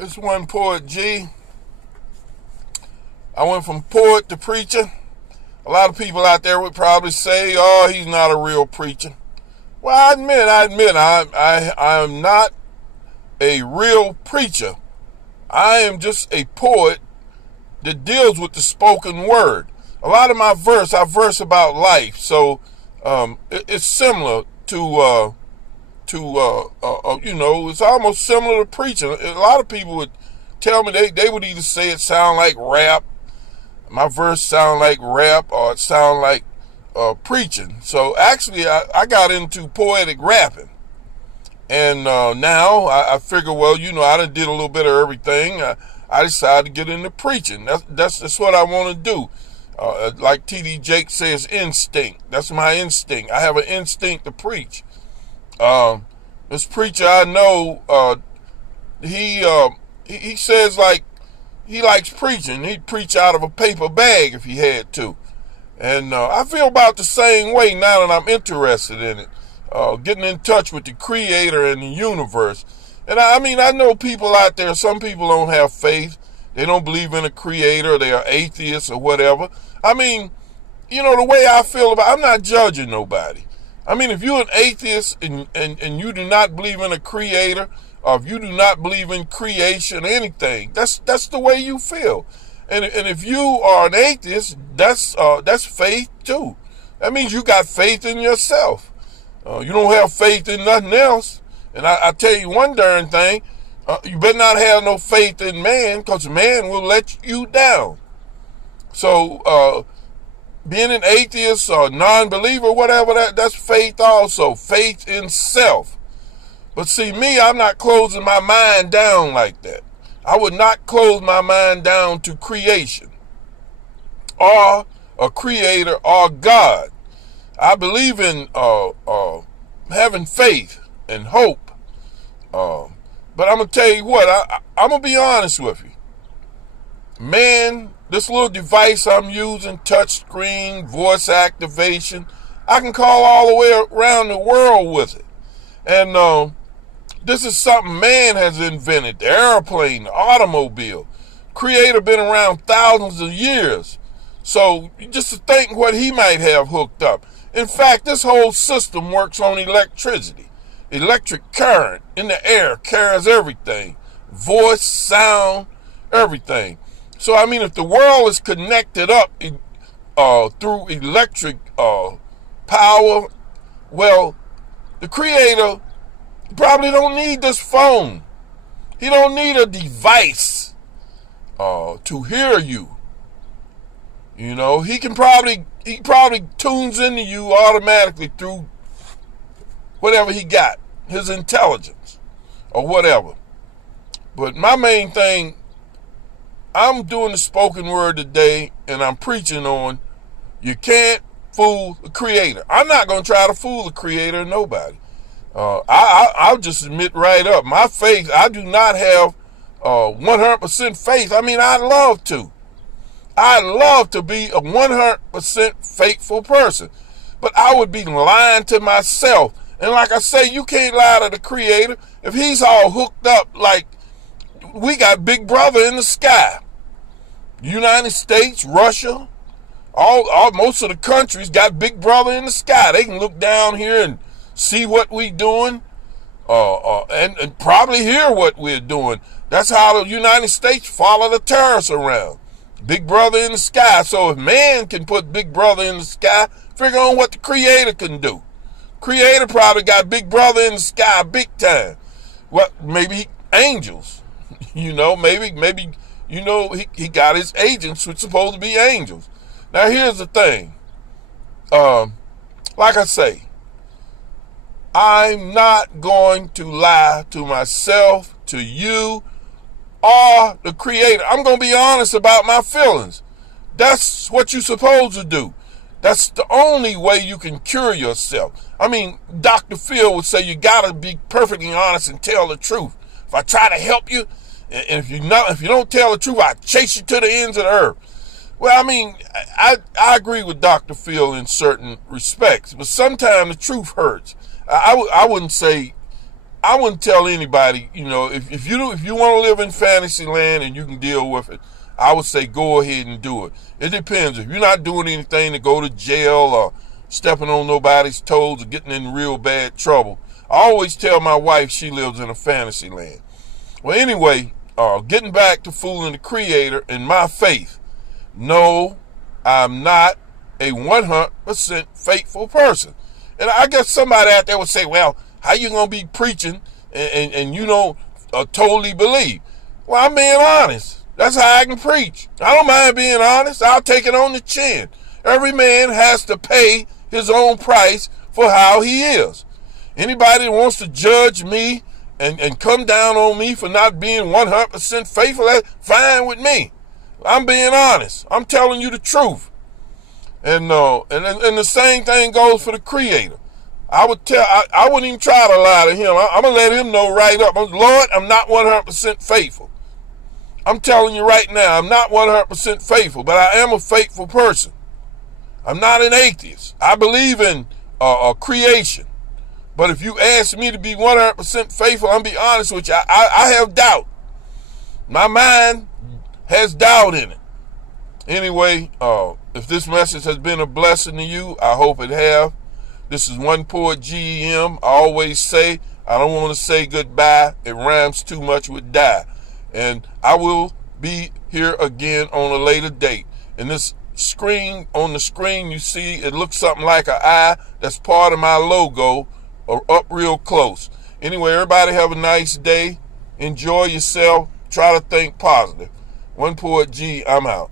This one Poet G. I went from poet to preacher. A lot of people out there would probably say, "Oh, he's not a real preacher." Well, I admit, I am not a real preacher. I am just a poet that deals with the spoken word. A lot of my I verse about life, so it's similar to it's almost similar to preaching. A lot of people would tell me they would either say it sound like rap, my verse sound like rap, or it sound like preaching. So actually, I got into poetic rapping, and now I figure, well, I done did a little bit of everything. I decided to get into preaching. That's what I want to do. Like T.D. Jakes says, instinct. That's my instinct. I have an instinct to preach. This preacher I know, he says like he likes preaching. He'd preach out of a paper bag if he had to. And I feel about the same way now that I'm interested in it. Getting in touch with the creator and the universe. And I know people out there, some people don't have faith. They don't believe in a creator. They are atheists or whatever. The way I feel about it, I'm not judging nobody. If you're an atheist and you do not believe in a creator, or if you do not believe in creation or anything, that's the way you feel. And if you are an atheist, that's faith too. That means you got faith in yourself. You don't have faith in nothing else. And I tell you one darn thing, you better not have no faith in man, because man will let you down. So being an atheist or non-believer, whatever, that's faith also. Faith in self. But see, me, I'm not closing my mind down like that. I would not close my mind down to creation or a creator or God. I believe in having faith and hope. But I'm going to tell you what, I'm going to be honest with you. Man, this little device I'm using, touch screen, voice activation, I can call all the way around the world with it. And this is something man has invented. The airplane, the automobile. Creator been around thousands of years. So just to think what he might have hooked up. In fact, this whole system works on electricity. Electric current in the air carries everything. Voice, sound, everything. So, if the world is connected up through electric power, well, the creator probably don't need this phone. He don't need a device to hear you. He probably tunes into you automatically through whatever he got, his intelligence or whatever. But my main thing, I'm doing the spoken word today, and I'm preaching on you can't fool the creator. I'm not going to try to fool the creator, nobody. I'll just admit right up, my faith, I do not have 100% faith. I'd love to. I'd love to be a 100% faithful person. But I would be lying to myself. And like I say, you can't lie to the creator. If he's all hooked up, like we got Big Brother in the sky. United States, Russia, most of the countries got Big Brother in the sky. They can look down here and see what we doing, and probably hear what we're doing. That's how the United States follow the terrorists around. Big Brother in the sky. So if man can put Big Brother in the sky, figure on what the creator can do. Creator probably got Big Brother in the sky big time. Well, maybe angels. Maybe he got his agents, which supposed to be angels. Now here's the thing. Like I say, I'm not going to lie to myself, to you, or the creator. I'm going to be honest about my feelings. That's what you're supposed to do. That's the only way you can cure yourself. Dr. Phil would say you got to be perfectly honest and tell the truth. If I try to help you, and if you don't tell the truth, I chase you to the ends of the earth. Well, I agree with Dr. Phil in certain respects, but sometimes the truth hurts. I wouldn't say I wouldn't tell anybody, you know, if you want to live in fantasy land and you can deal with it, I would say go ahead and do it. It depends. If you're not doing anything to go to jail or stepping on nobody's toes or getting in real bad trouble, I always tell my wife she lives in a fantasy land. Well, anyway, getting back to fooling the Creator and my faith. No, I'm not a 100% faithful person. And I guess somebody out there would say, well, how you going to be preaching and you don't totally believe? Well, I'm being honest. That's how I can preach. I don't mind being honest. I'll take it on the chin. Every man has to pay his own price for how he is. Anybody that wants to judge me and come down on me for not being 100% faithful, that's fine with me. I'm being honest. I'm telling you the truth. And the same thing goes for the Creator. I wouldn't even try to lie to him. I'm going to let him know right up. Lord, I'm not 100% faithful. I'm telling you right now, I'm not 100% faithful, but I am a faithful person. I'm not an atheist. I believe in creation. But if you ask me to be 100% faithful, I'm be honest with you, I have doubt. My mind has doubt in it. Anyway, if this message has been a blessing to you, I hope it have. This is One Poet GEM. I always say, I don't want to say goodbye. It rhymes too much with die. And I will be here again on a later date. And this screen, on the screen, you see it looks something like an eye. That's part of my logo, or up real close. Anyway, everybody have a nice day. Enjoy yourself. Try to think positive. One Poet G, I'm out.